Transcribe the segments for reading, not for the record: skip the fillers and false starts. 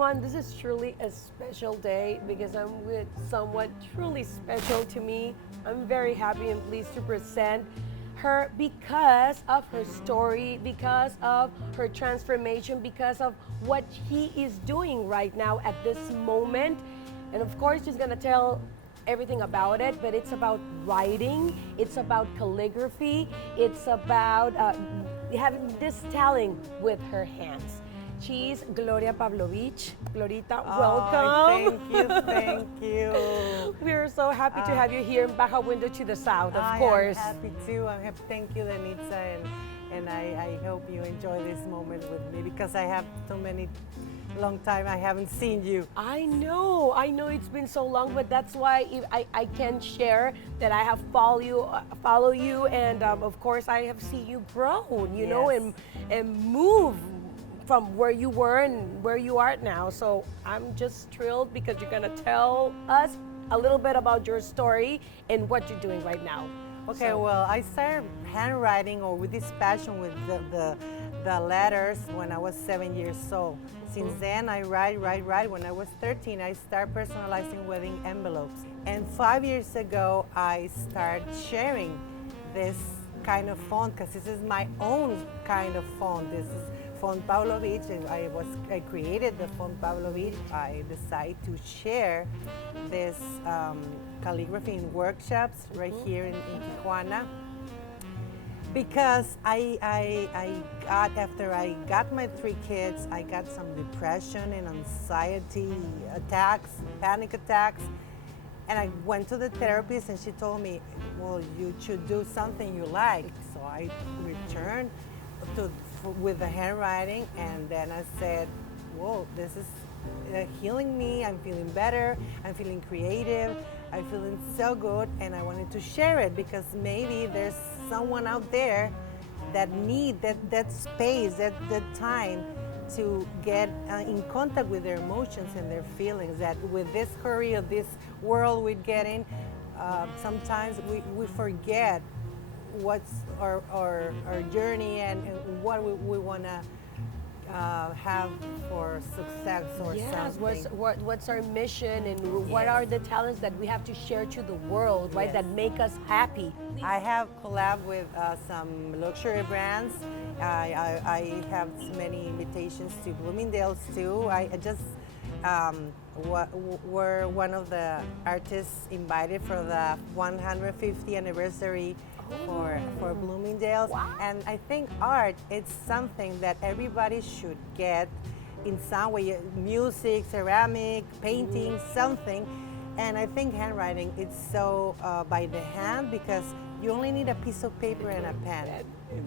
everyone. This is truly a special day because I'm with someone truly special to me. I'm very happy and pleased to present her because of her story, because of her transformation, because of what he is doing right now at this moment. And of course, she's gonna tell everything about it, but it's about writing, it's about calligraphy, it's about having this talent with her hands. She's Gloria Pavlovich. Glorita, welcome. Thank you. We're so happy to have you here in Baja Window to the south, of course. I'm happy too. Thank you, Denitza, and I hope you enjoy this moment with me because I have so many long time I haven't seen you. I know it's been so long, but that's why I can share that I have follow you, and of course I have seen you grow, you know, and move from where you were and where you are now. So I'm just thrilled because you're gonna tell us a little bit about your story and what you're doing right now. Okay, well, I started handwriting or with this passion with the letters when I was 7 years old. Since then, I write. When I was 13, I started personalizing wedding envelopes. And 5 years ago, I started sharing this kind of font because this is my own kind of font. This is Font Pavlovich, and I created the Font Pavlovich. I decided to share this calligraphy in workshops right here in Tijuana because after I got my 3 kids, I got some depression and anxiety attacks, panic attacks, and I went to the therapist and she told me, well, you should do something you like. So I returned with the handwriting, and then I said, whoa, this is healing me. I'm feeling better, I'm feeling creative, I'm feeling so good, and I wanted to share it because maybe there's someone out there that need that space, that time to get in contact with their emotions and their feelings, that with this hurry of this world we're getting, sometimes we forget what's our journey and what we want to have for success or something. What's our mission and what are the talents that we have to share to the world, right? That make us happy. I have collabed with some luxury brands. I have many invitations to Bloomingdale's too. I just were one of the artists invited for the 150th anniversary for Bloomingdale's. Wow. And I think art, it's something that everybody should get in some way, music, ceramic, painting, something. And I think handwriting, it's so by the hand because you only need a piece of paper and a pen.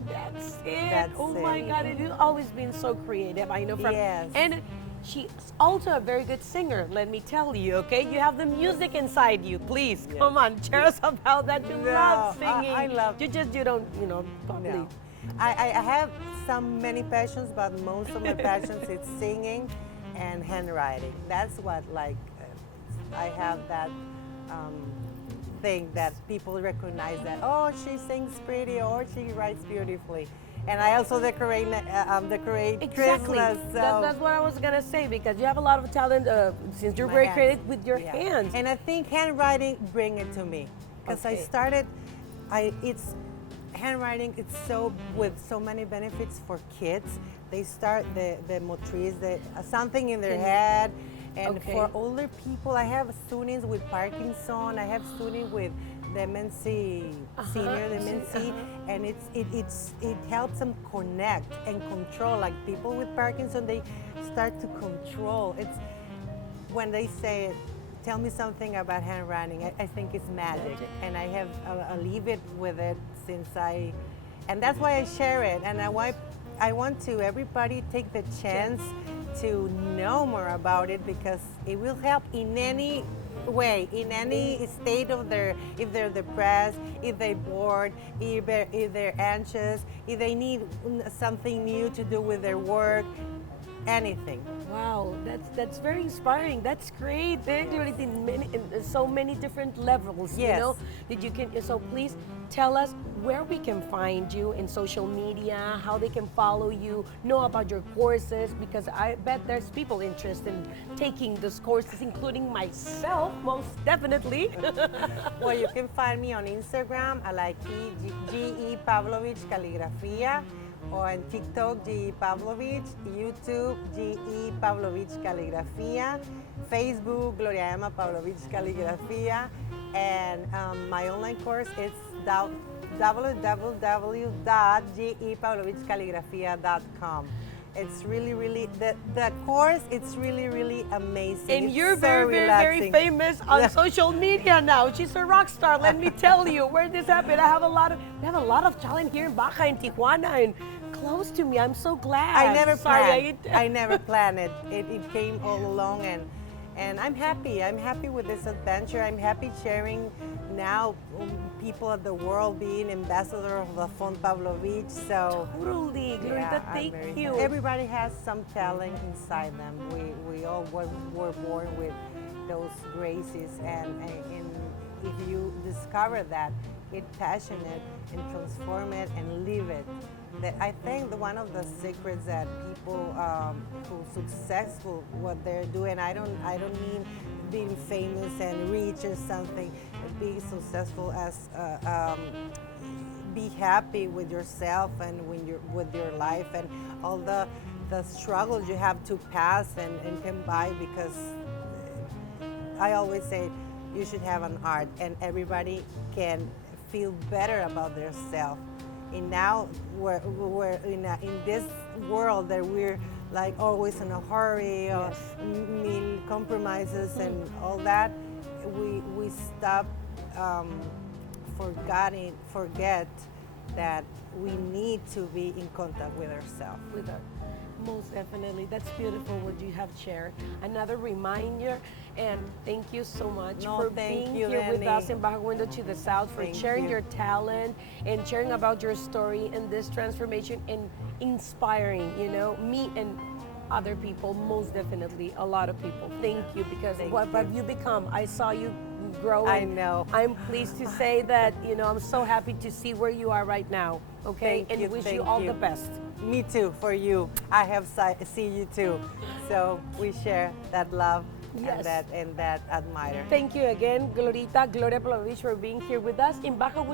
That's it. My God, it has always been so creative. I know from and she's also a very good singer, let me tell you, okay? You have the music inside you. Please, come on, share us about that. You love singing. I love. You don't, probably. No. I have many passions, but most of my passions it's singing and handwriting. That's what I have that thing that people recognize that, oh, she sings pretty or she writes beautifully. And I also decorate Exactly. Christmas. So. That's what I was gonna say because you have a lot of talent since you're very creative with your hands. And I think handwriting bring it to me because I started. It's handwriting. It's with so many benefits for kids. They start the motrice, something in their head. And for older people, I have students with Parkinson. I have students with demency, senior demency, and it helps them connect and control. Like people with Parkinson, they start to control. It's when they say, "Tell me something about handwriting." I think it's magic, and I leave it with it and that's why I share it, and I want to everybody take the chance to know more about it because it will help in any way, in any state of if they're depressed, if they're bored, if they're anxious, if they need something new to do with their work, anything. Wow, that's very inspiring. That's great. They're doing it in so many different levels, you Yes. know, that you can. So please tell us where we can find you in social media, how they can follow you, know about your courses, because I bet there's people interested in taking those courses, including myself, most definitely. Well, you can find me on Instagram. I like G.E. Pavlovich Calligrafía, or on TikTok, G.E. Pavlovich, YouTube, G.E. Pavlovich Calligrafía, Facebook, Gloria Emma Pavlovich Calligrafía, and my online course is www.gepavlovichcalligrafia.com. It's really the course. It's really amazing. And it's you're so very relaxing. famous on social media now. She's a rock star. Let me tell you, where this happened. We have a lot of talent here in Baja, in Tijuana, and close to me. I'm so glad. I never Sorry, planned. I never planned it. It came all along, and I'm happy. I'm happy with this adventure. I'm happy sharing now people of the world being ambassador of the Font Pavlovich. So Totally, Glorita, I'm thank very you. happy. Everybody has some talent inside them. We all were born with those graces, and if you discover that, get passionate and transform it and live it. That I think one of the secrets that people who successful what they're doing. I don't mean being famous and rich or something. Being successful as be happy with yourself and with your life and all the struggles you have to pass and come by, because I always say you should have an art and everybody can feel better about themselves. And now we're in this world that we're like always in a hurry or mean compromises and all that. We stop forget that we need to be in contact with ourselves. With her. Most definitely. That's beautiful what you have shared. Another reminder, and thank you so much No, for thank being you, here with Lenny. us in Baja Window to the South, for Thank sharing you. your talent and sharing about your story and this transformation and inspiring, you know, me and other people, most definitely, a lot of people. Thank you, because Thank what you. have you become? I saw you grow. I and know. I'm pleased to say that, you know, I'm so happy to see where you are right now. Okay, Thank and you, wish thank you all you. the best. Me too, for you. I have see you too. So we share that love Yes. and that admire. Thank you again, Gloria Pavlovich, for being here with us in Baja Window.